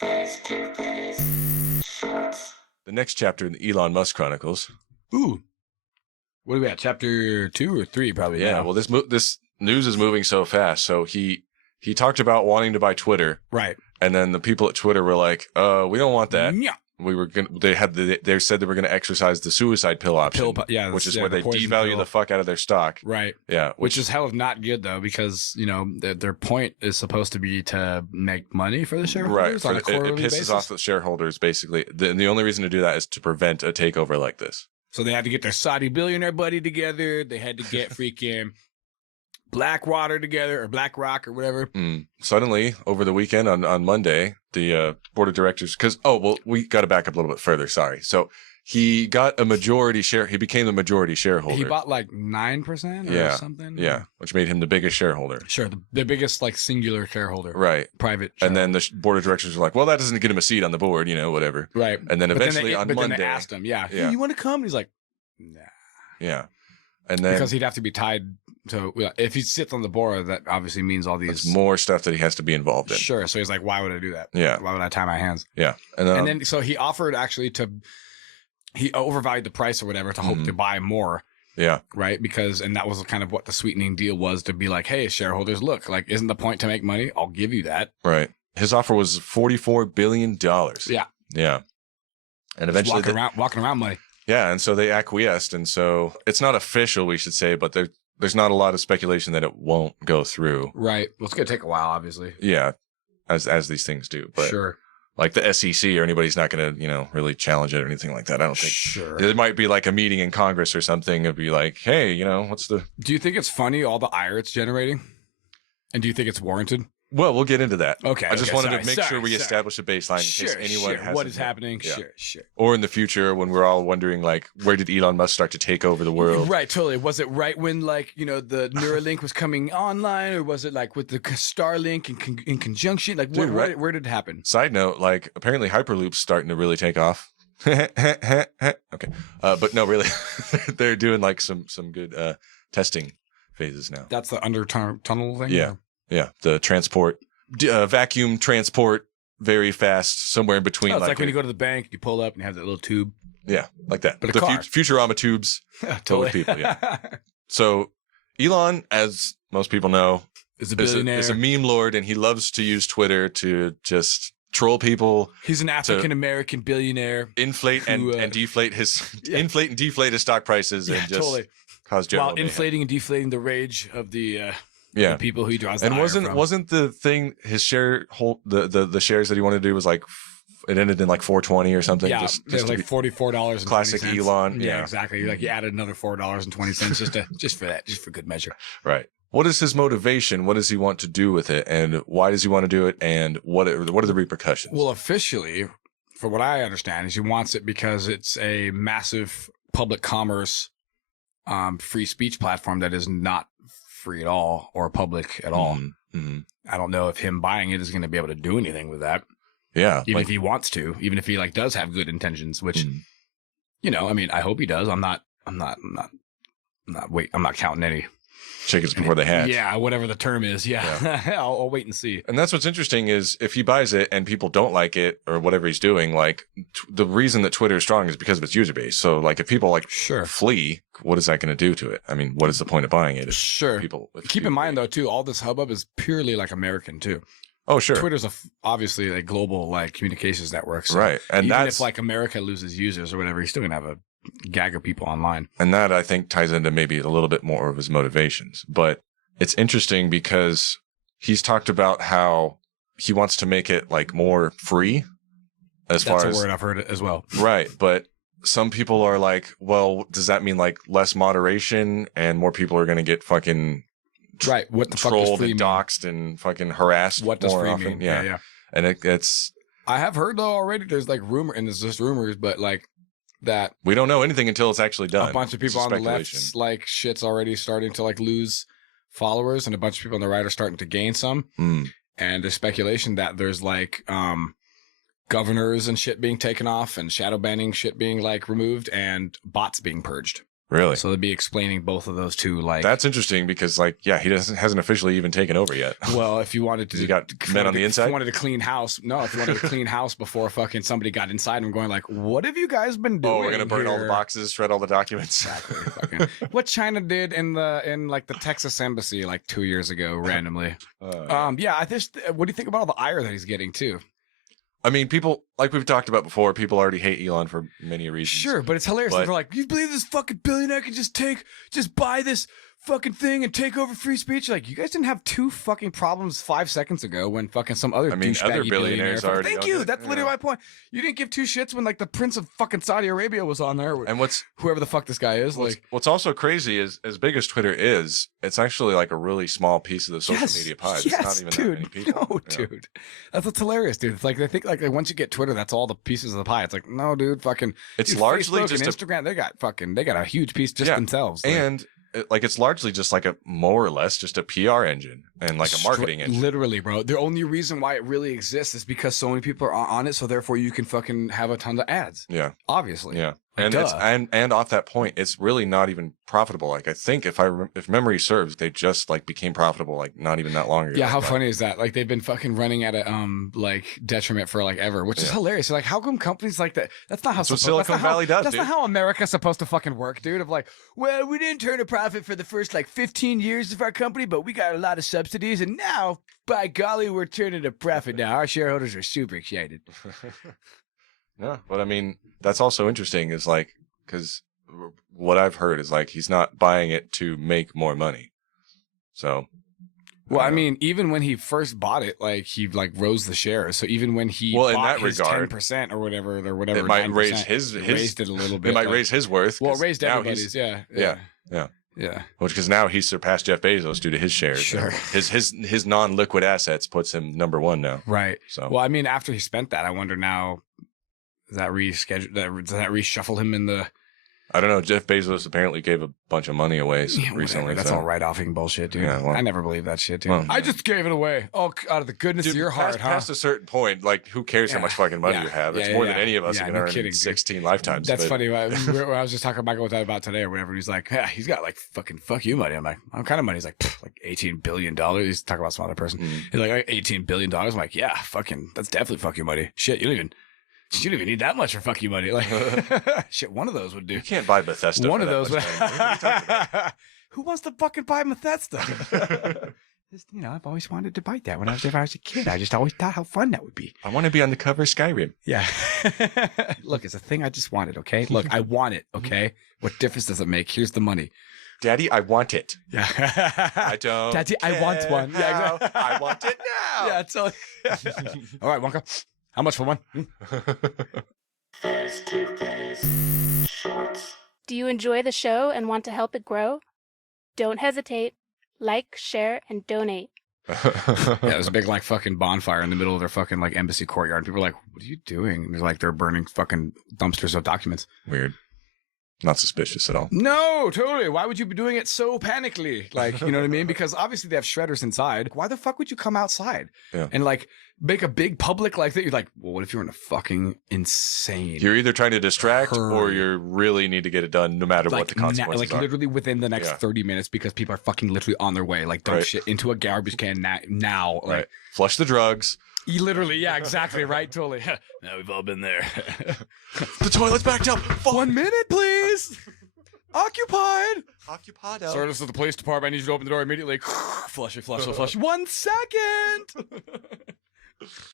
The next chapter in the Elon Musk Chronicles. Ooh. What are we at? Chapter 2 or 3 probably Yeah, now. well, this news is moving so fast. So he talked about wanting to buy Twitter. Right. And then the people at Twitter were like, we don't want that. Yeah. They said they were going to exercise the suicide pill option, which is where they devalue the fuck out of their stock. Right. Yeah. Which is hell of not good though, because, their point is supposed to be to make money for the shareholders on a quarterly basis. It pisses off the shareholders, basically. The only reason to do that is to prevent a takeover like this. So they had to get their Saudi billionaire buddy together. They had to get freaking Blackwater together, or BlackRock or whatever. Suddenly, over the weekend on Monday, the board of directors, we got to back up a little bit further. Sorry. So he got a majority share. He became the majority shareholder. He bought like 9% or something. Yeah, which made him the biggest shareholder. Sure, the biggest like singular shareholder. Right. Private shareholder. And then the board of directors were like, well, that doesn't get him a seat on the board, whatever. Right. And then eventually on Monday. Then they asked him, hey, you want to come? And he's like, nah. Yeah. And then because he'd have to be tied to, if he sits on the board, that obviously means all these more stuff that he has to be involved in. Sure. So he's like, why would I do that? Yeah. Why would I tie my hands? Yeah. And then so he offered actually he overvalued the price or whatever to hope to buy more. Yeah. Right. And that was kind of what the sweetening deal was, to be like, hey, shareholders, look, like, isn't the point to make money? I'll give you that. Right. His offer was $44 billion. Yeah. Yeah. And eventually walking around money. Yeah. And so they acquiesced. And so it's not official, we should say, but there's not a lot of speculation that it won't go through. Right. Well, it's going to take a while, obviously. Yeah. As these things do. But sure. Like the SEC or anybody's not going to, really challenge it or anything like that. I don't think. Sure. There might be like a meeting in Congress or something. It'd be like, hey, what's the. Do you think it's funny, all the ire it's generating? And do you think it's warranted? Well, we'll get into that. Okay. I just wanted to make sure we establish a baseline in case anyone has what is happening. Yeah. Sure. Or in the future when we're all wondering, like, where did Elon Musk start to take over the world? Right, totally. Was it right when, like, the Neuralink was coming online, or was it like with the Starlink in conjunction? Like, where did it happen? Side note, like, apparently Hyperloop's starting to really take off. Okay. But no, really, they're doing like some good testing phases now. That's the under tunnel thing? Yeah. Yeah, the transport, vacuum transport, very fast, somewhere in between. It's like when you go to the bank, you pull up and you have that little tube. Yeah, like that. But the Futurama tubes, totally. With people. Yeah. So Elon, as most people know, is a billionaire. Is a meme lord, and he loves to use Twitter to just troll people. He's an African American billionaire. Inflate and deflate his stock prices and just cause general while inflating and deflating the rage of the people who he draws. And wasn't the thing his the shares that he wanted to do was like it ended in like 420 or something? Yeah, just like $44. Classic Elon. Yeah, exactly. Like you added another $4.20 just for good measure. Right. What is his motivation? What does he want to do with it? And why does he want to do it? And what are the repercussions? Well, officially, for what I understand, is he wants it because it's a massive public commerce, free speech platform that is not free at all or public at all. Mm-hmm. I don't know if him buying it is going to be able to do anything with that. Yeah. Even if he wants to, even if he like does have good intentions, which, I mean, I hope he does. I'm not counting any chickens before they hatch. Yeah. Whatever the term is. Yeah. I'll wait and see. And that's what's interesting is if he buys it and people don't like it or whatever he's doing, like the reason that Twitter is strong is because of its user base. So like if people flee, what is that going to do to it? I mean, what is the point of buying it? Sure. Keep in mind though, too, all this hubbub is purely like American too. Oh, sure. Twitter's obviously a global like communications network. So right. And even if like America loses users or whatever, he's still going to have a gag of people online. And that I think ties into maybe a little bit more of his motivations. But it's interesting because he's talked about how he wants to make it like more free That's a word I've heard as well. Right. But some people are like, well, does that mean like less moderation and more people are going to get fucking what the trolled fuck and doxxed and fucking harassed what does more free often? mean? Yeah. And it's... I have heard though already there's like rumor, and it's just rumors, but like that we don't know anything until it's actually done. A bunch of people on the left, like shit's already starting to like lose followers, and a bunch of people on the right are starting to gain some. And there's speculation that there's like governors and shit being taken off, and shadow banning shit being like removed, and bots being purged. Really? So they'll be explaining both of those two. Like that's interesting because, like, yeah, he hasn't officially even taken over yet. Well, if you wanted to, you got men on the inside. If you wanted to clean house, no. If you wanted to clean house before fucking somebody got inside and going like, "What have you guys been doing?" Oh, we're gonna burn here? all the boxes, shred all the documents. Exactly. Fucking, what China did in like the Texas embassy like 2 years ago randomly. Yeah. I just. What do you think about all the ire that he's getting too? I mean, people, like we've talked about before, people already hate Elon for many reasons. Sure, but it's hilarious. They're like, you believe this fucking billionaire can just buy this fucking thing and take over free speech? Like, you guys didn't have two fucking problems 5 seconds ago when fucking some other other billionaires already. Thank you. That's literally my point. You didn't give two shits when like the Prince of fucking Saudi Arabia was on there. And whoever the fuck this guy is. What's also crazy is, as big as Twitter is, it's actually like a really small piece of the social media pie. It's not even that many people. No, dude. That's what's hilarious, dude. It's like they think like once you get Twitter, that's all the pieces of the pie. It's like, no, dude, fucking. It's largely Facebook just and Instagram. They got a huge piece just themselves. Like, and it's largely just like a more or less just a PR engine and like a marketing engine. Literally, bro. The only reason why it really exists is because so many people are on it, so therefore you can fucking have a ton of ads. Yeah. Obviously. Yeah. And and off that point, it's really not even profitable. Like I think if memory serves, they just like became profitable like not even that long ago. Yeah, how funny is that? Like they've been fucking running at a like detriment for like ever, which is hilarious. Like how come companies like that? That's not how Silicon Valley does. That's not how America's supposed to fucking work, dude. Of like, well, we didn't turn a profit for the first like 15 years of our company, but we got a lot of subsidies, and now, by golly, we're turning a profit now. Our shareholders are super excited. Yeah, but I mean, that's also interesting is like, because what I've heard is like, he's not buying it to make more money. So. Well, I mean, even when he first bought it, like he like rose the shares. So even when he bought in that his regard, 10% or whatever, it might raise his raised it a little bit. It might raise his worth. Well, it raised everybody's. Yeah. Well, because now he's surpassed Jeff Bezos due to his shares. Sure. His non-liquid assets puts him number one now. Right. So. Well, I mean, after he spent that, I wonder now. Does that reshuffle him in the? I don't know. Jeff Bezos apparently gave a bunch of money away recently. That's all write-offing bullshit, dude. Yeah, well, I never believe that shit, dude. Well, I just gave it away. Oh, out of the goodness of your heart, past a certain point, like, who cares how much fucking money you have? It's more than any of us can earn in 16 lifetimes. That's funny. I was just talking to Michael about today or whatever. He's like, yeah, he's got like fucking fuck you money. I'm like, what kind of money? He's like $18 billion. He's talking about some other person. He's like $18 billion. I'm like, yeah, fucking, that's definitely fuck you money. Shit, you don't even need that much for fuck you money. Like, shit, one of those would do. You can't buy Bethesda. One of those would. Who wants to fucking buy Bethesda? I've always wanted to buy that when I was a kid. I just always thought how fun that would be. I want to be on the cover of Skyrim. Yeah. Look, it's a thing I just wanted, okay? Look, I want it, okay? What difference does it make? Here's the money. Daddy, I want it. Yeah. I don't. Daddy, I want one. Yeah, exactly. I want it now. Yeah, it's all right, Wonka. How much for one? Do you enjoy the show and want to help it grow? Don't hesitate. Like, share, and donate. Yeah, there's a big like fucking bonfire in the middle of their fucking like embassy courtyard. And people are like, what are you doing? And they're burning fucking dumpsters of documents. Weird. Not suspicious at all. No, totally. Why would you be doing it so panically? Like, you know what I mean? Because obviously they have shredders inside. Why the fuck would you come outside and like make a big public like that? You're like, well, what if you're in a fucking insane? You're either trying to distract or you really need to get it done no matter what the consequences are. Literally within the next 30 minutes because people are fucking literally on their way. Like, dump shit into a garbage can now. Like, flush the drugs. You literally, yeah, exactly, right? Totally. Now we've all been there. The toilet's backed up. 1 minute, please. Occupied. Occupado. Sorry, this is the police department. I need you to open the door immediately. Flush it. 1 second.